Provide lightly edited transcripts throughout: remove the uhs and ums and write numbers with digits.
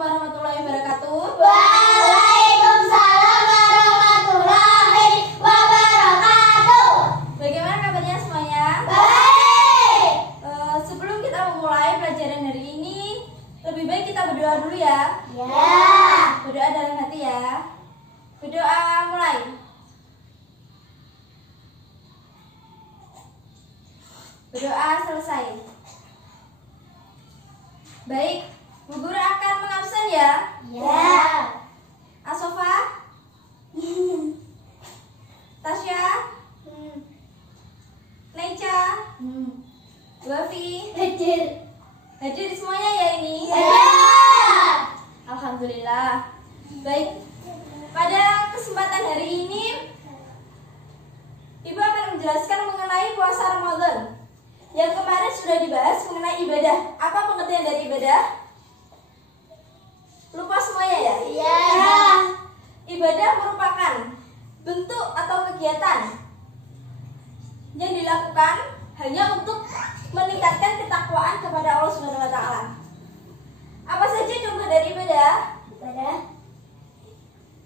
warahmatullahi wabarakatuh. Waalaikumsalam warahmatullahi wabarakatuh. Bagaimana kabarnya semuanya? Baik. Sebelum kita memulai pelajaran hari ini, lebih baik kita berdoa dulu ya. Ya. Berdoa dalam hati ya. Berdoa mulai. Berdoa selesai. Baik, Bu Guru akan mengabsen ya. Ya. Asofa, Tasya, Neca, Wafi, hadir semuanya ya ini. Ya. Alhamdulillah. Baik, pada kesempatan hari ini Ibu akan menjelaskan mengenai puasa Ramadan. Yang kemarin sudah dibahas mengenai ibadah. Apa pengertian dari ibadah? Lupa semuanya ya? Ya. Ibadah merupakan bentuk atau kegiatan yang dilakukan hanya untuk meningkatkan ketakwaan kepada Allah Subhanahu wa taala. Apa saja contoh dari ibadah? Ibadah.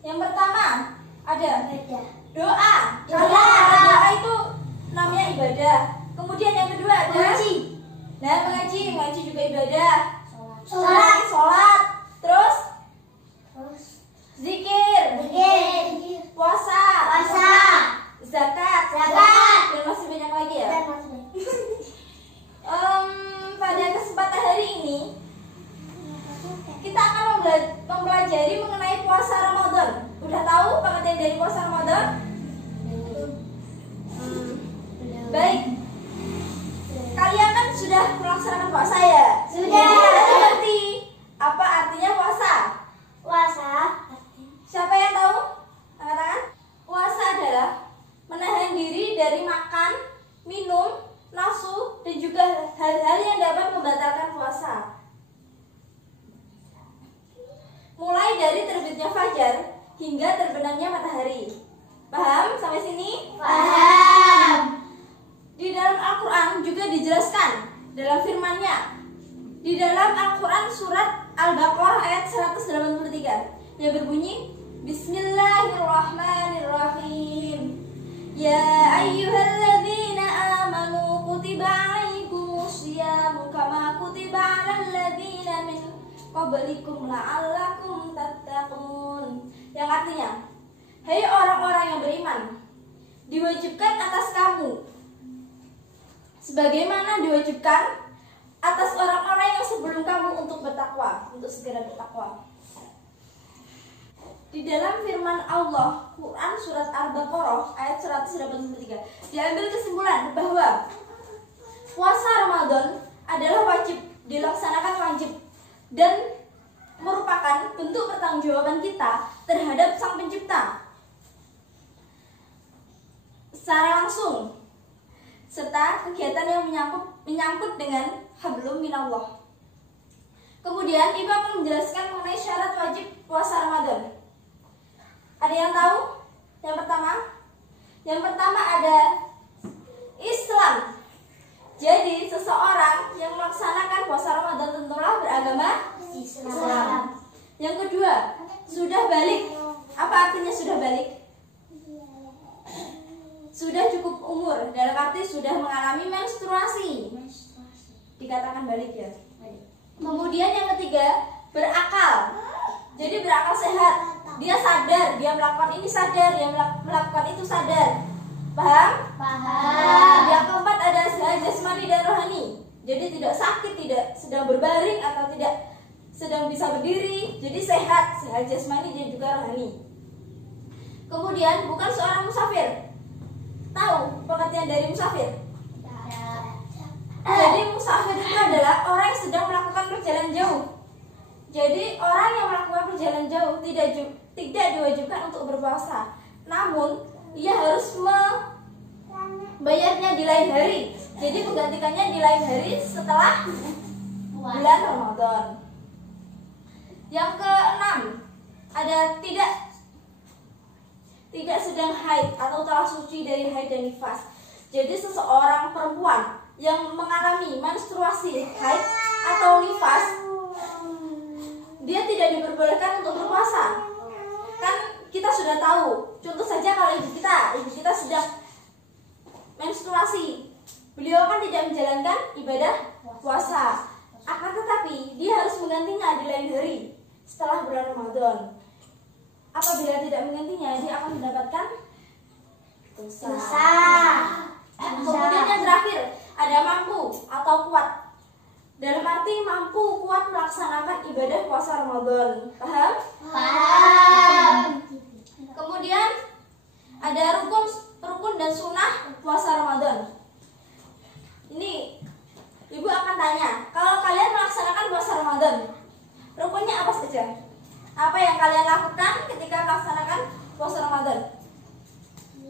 Yang pertama ada Ibadah. doa. Doa. Kalau doa itu namanya ibadah. Kemudian yang kedua ada Mengaji. Nah, mengaji juga ibadah. Sholat. Sholat. Terus Terus. zikir, Zikir. puasa, Puasa. zakat, Zakat. dan masih banyak lagi ya. Dan masuk. Pada kesempatan hari ini kita akan mempelajari mengenai puasa Ramadan. Udah tahu pengertian dari puasa Ramadan? Baik. Kalian kan sudah melaksanakan puasa ya? Sudah. Sudah ngerti apa artinya puasa? Puasa. Siapa yang tahu? Angkat tangan. Puasa adalah menahan diri dari makan, minum, nafsu, dan juga hal-hal yang dapat membatalkan puasa. Mulai dari terbitnya fajar hingga terbenamnya matahari. Paham sampai sini? Paham. Di dalam Al-Quran juga dijelaskan dalam firman-Nya. Di dalam Al-Quran surat Al-Baqarah ayat 183 yang berbunyi Bismillahirrahmanirrahim. Ya ayyuhalladzina amanu kutiba alaikumus syiyamu kama kutiba alal ladzina min qablikum la'allakum tattaqun. Yang artinya, hai orang-orang yang beriman, diwajibkan atas kamu sebagaimana diwajibkan atas orang-orang yang sebelum kamu untuk bertakwa, untuk segera bertakwa. Di dalam firman Allah, Quran surat Al-Baqarah ayat 183, diambil kesimpulan bahwa puasa Ramadan adalah wajib, dilaksanakan wajib, dan merupakan bentuk pertanggungjawaban kita terhadap Sang Pencipta secara langsung, serta kegiatan yang menyangkut dengan hablum minallah. Kemudian Ibu akan menjelaskan mengenai syarat wajib puasa Ramadan. Ada yang tahu? Yang pertama ada Islam. Jadi seseorang yang melaksanakan puasa Ramadan tentulah beragama Islam. Yang kedua, sudah balik. Apa artinya sudah balik? Sudah cukup umur, dalam arti sudah mengalami menstruasi. Dikatakan balik ya. Kemudian yang ketiga, berakal. Jadi berakal sehat. Dia sadar, dia melakukan ini sadar, dia melakukan itu sadar. Paham? Paham. Yang keempat ada sehat jasmani dan rohani. Jadi tidak sakit, tidak sedang berbaring atau tidak sedang bisa berdiri. Jadi sehat jasmani dan juga rohani. Kemudian bukan seorang musafir. Tahu pengertian dari musafir? Jadi musafir itu adalah orang yang sedang melakukan perjalanan jauh. Jadi orang yang melakukan perjalanan jauh tidak diwajibkan untuk berpuasa. Namun ia harus membayarnya di lain hari. Jadi menggantikannya di lain hari setelah bulan Ramadan. Yang keenam ada tidak sedang haid atau telah suci dari haid dan nifas. Jadi seseorang perempuan yang mengalami menstruasi haid atau nifas, dia tidak diperbolehkan untuk berpuasa. Kan kita sudah tahu, contoh saja kalau ibu kita sedang menstruasi, beliau kan tidak menjalankan ibadah puasa. Akan tetapi dia harus menggantinya di lain hari setelah bulan Ramadan. Apabila tidak menggantinya, dia akan mendapatkan dosa. Kemudian yang terakhir ada mampu atau kuat. Dalam arti mampu kuat melaksanakan ibadah puasa Ramadan. Paham? Paham. Kemudian ada rukun dan sunnah puasa Ramadan. Ini ibu akan tanya, kalau kalian melaksanakan puasa Ramadan, rukunnya apa saja? Apa yang kalian lakukan ketika melaksanakan puasa Ramadan?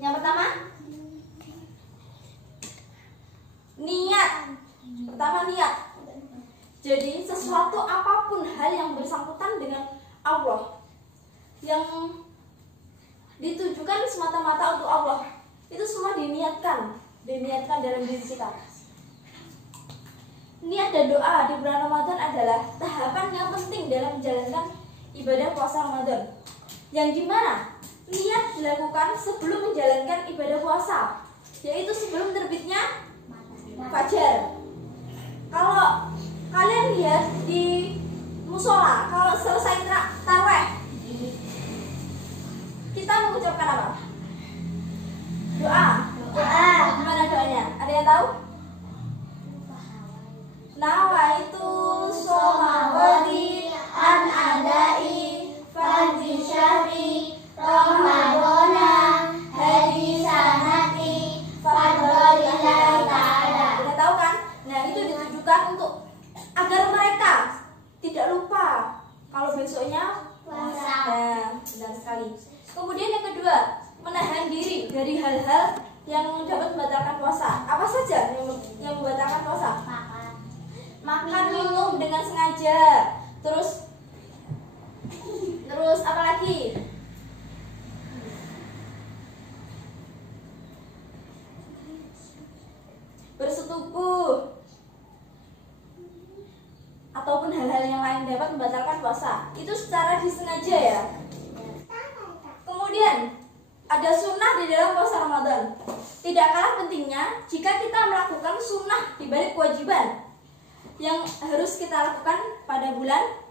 Yang pertama, niat. Niat. Jadi sesuatu apapun hal yang bersangkutan dengan Allah, yang ditujukan semata-mata untuk Allah, itu semua diniatkan dalam diri kita. Niat dan doa di bulan Ramadan adalah tahapan yang penting dalam menjalankan ibadah puasa Ramadan, yang dimana niat dilakukan sebelum menjalankan ibadah puasa, yaitu sebelum terbitnya fajar. Kalau kalian lihat di musola, kalau selesai tarawih, kita mengucapkan apa? Doa. Gimana doanya? Ada yang tahu? Nawaitu sholawati an adai fardhi syahri Ramadana hadi sanati fadlillahi ta'ala. Udah tahu kan? Nah, itu ditujukan untuk agar mereka tidak lupa kalau besoknya puasa. Nah, benar sekali. Kemudian yang kedua, menahan diri dari hal-hal yang dapat membatalkan puasa. Apa saja yang membatalkan puasa? Makan, minum dengan sengaja. Terus apa lagi? Bersetubuh ataupun hal-hal yang lain dapat membatalkan puasa. Itu secara disengaja ya. Kemudian ada sunnah di dalam puasa Ramadan. Tidak kalah pentingnya jika kita melakukan sunnah di balik kewajiban yang harus kita lakukan pada bulan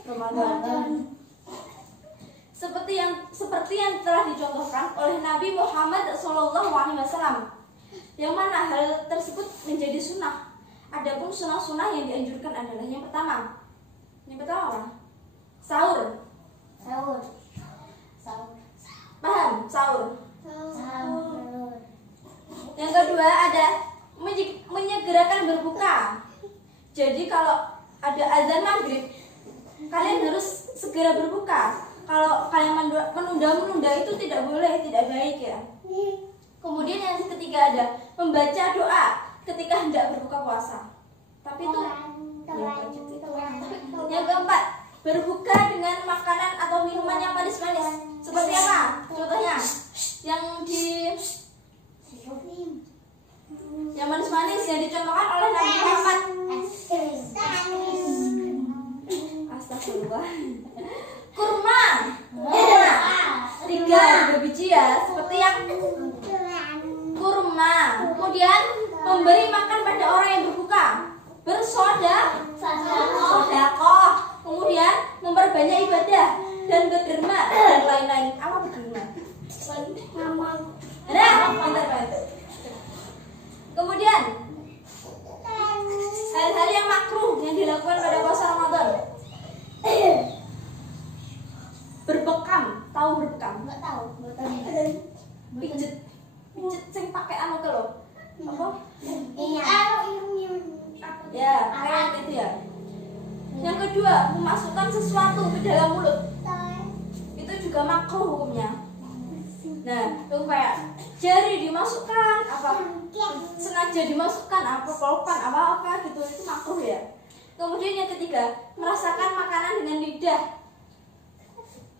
Ramadan. Seperti yang telah dicontohkan oleh Nabi Muhammad SAW, yang mana hal tersebut menjadi sunnah. Adapun sunnah-sunnah yang dianjurkan adalah yang pertama apa? Sahur. Paham? Sahur. Yang kedua ada menyegerakan berbuka. Jadi kalau ada azan maghrib, kalian harus segera berbuka. Kalau kalian menunda itu tidak boleh, tidak baik ya. Kemudian yang ketiga ada membaca doa ketika hendak berbuka puasa. Tapi itu yang keempat, berbuka dengan makanan atau minuman yang manis-manis. Seperti apa? Contohnya yang manis-manis yang dicontohkan oleh Nabi Muhammad. Astagfirullah. Kurma. 3 berbiji ya, seperti yang kurma. Kemudian memberi makan pada orang yang berbuka, bersodakoh. Kemudian memperbanyak ibadah dan berderma dan lain-lain. Apa berderma? Kemudian hal-hal yang makruh yang dilakukan pada puasa Ramadan. Berbekam, tahu berbekam? Enggak tahu. Pijet sing pakai anu ke lo. Apa? Ya, kayak gitu ya. Yang kedua, memasukkan sesuatu ke dalam mulut. Itu juga makruh hukumnya. Nah, itu kayak jari dimasukkan, apa sengaja dimasukkan, apa pulpen, apa gitu, itu makruh ya. Kemudian yang ketiga, merasakan makanan dengan lidah.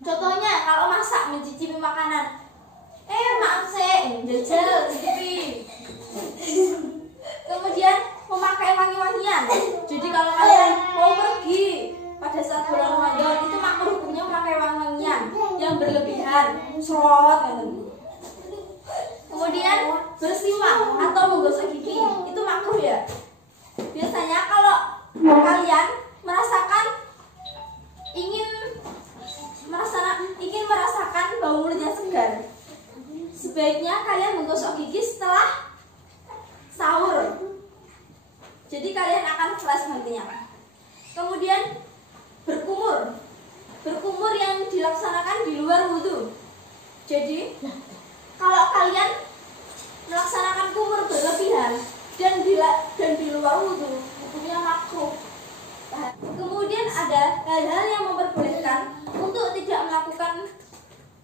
Contohnya kalau masak mencicipi makanan. Maaf jajal cicipi. Kemudian memakai wangi-wangian. Jadi kalau kalian mau pergi pada saat bulan Ramadan itu makruh berlebihan, serot gitu. Kemudian bersiwak atau menggosok gigi itu makruh ya. Biasanya kalau kalian ingin merasakan bau mulutnya segar, sebaiknya kalian menggosok gigi setelah sahur. Jadi kalian akan fresh nantinya. Kemudian berkumur yang dilaksanakan di luar wudhu. Jadi kalau kalian melaksanakan kumur berlebihan dan di luar wudhu, hukumnya makruh. Kemudian ada hal-hal yang memperbolehkan untuk tidak melakukan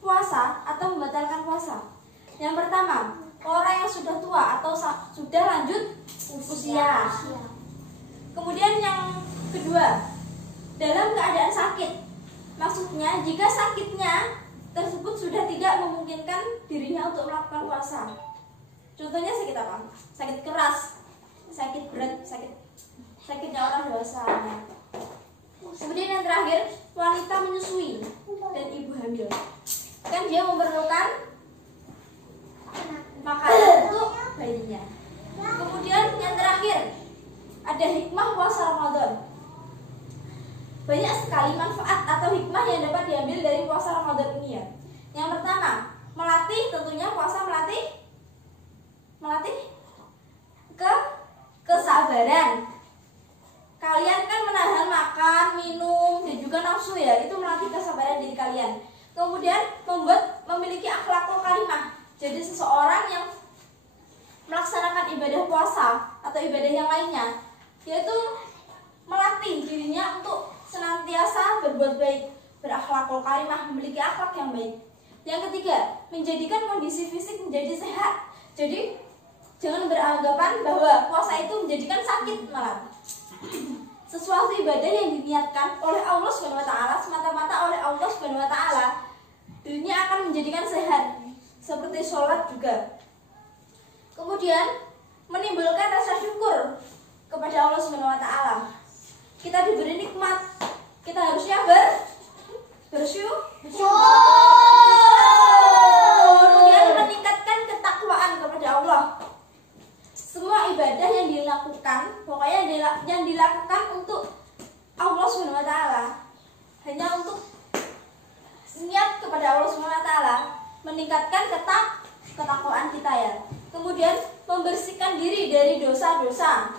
puasa atau membatalkan puasa. Yang pertama, orang yang sudah tua atau sudah lanjut usia. Kemudian yang kedua, dalam keadaan sakit. Maksudnya jika sakitnya tersebut sudah tidak memungkinkan dirinya untuk melakukan puasa. Contohnya sakit apa? Sakit keras, sakit berat, sakitnya orang dewasa. Kemudian yang terakhir, wanita menyusui dan ibu hamil. Kan dia memerlukan makanan untuk bayinya. Kemudian yang terakhir, ada hikmah puasa Ramadan. Banyak sekali manfaat atau hikmah yang dapat diambil dari puasa Ramadan ini ya. Yang pertama, tentunya puasa melatih kesabaran. Kalian kan menahan makan, minum, dan juga nafsu ya. Itu melatih kesabaran diri kalian. Kemudian memiliki akhlakul karimah. Jadi seseorang yang melaksanakan ibadah puasa atau ibadah yang lainnya, yaitu melatih dirinya untuk senantiasa berbuat baik, berakhlakul karimah, memiliki akhlak yang baik. Yang ketiga, menjadikan kondisi fisik menjadi sehat. Jadi jangan beranggapan bahwa puasa itu menjadikan sakit, malah sesuatu ibadah yang diniatkan oleh Allah Subhanahu wa taala, semata-mata oleh Allah Subhanahu wa taala, dirinya akan menjadikan sehat, seperti sholat juga. Kemudian menimbulkan rasa syukur kepada Allah Subhanahu wa taala. Kita diberi nikmat, kita harusnya bersyukur. Kemudian meningkatkan ketakwaan kepada Allah. Semua ibadah yang dilakukan, pokoknya yang dilakukan untuk Allah Subhanahu wa taala, hanya untuk niat kepada Allah Subhanahu wa taala, meningkatkan ketakwaan kita ya. Kemudian membersihkan diri dari dosa-dosa.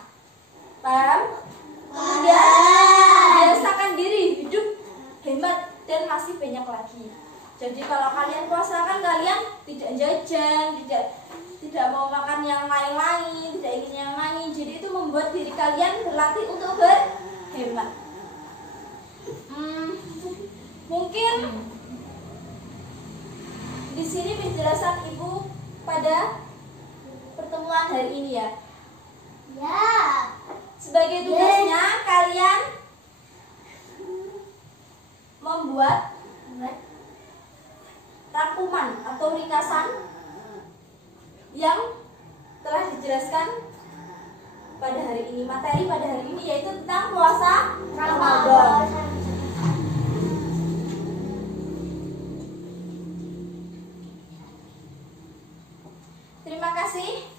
Paham? Kemudian biasakan diri hidup hemat dan masih banyak lagi. Jadi kalau kalian puasa kan kalian tidak jajan, tidak mau makan yang lain-lain, tidak ingin yang lain. Jadi itu membuat diri kalian berlatih untuk berhemat. Mungkin di sini penjelasan Ibu pada pertemuan hari ini ya. Ya. Sebagai tugasnya kalian membuat rangkuman atau ringkasan yang telah dijelaskan pada hari ini. Materi pada hari ini yaitu tentang puasa Ramadan. Terima kasih.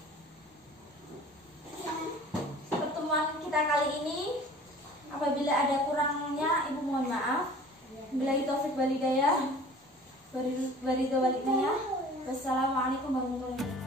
Pertemuan kita kali ini, apabila ada kurangnya Ibu mohon maaf. Billahi taufik wal hidayah. Wassalamualaikum warahmatullahi wabarakatuh.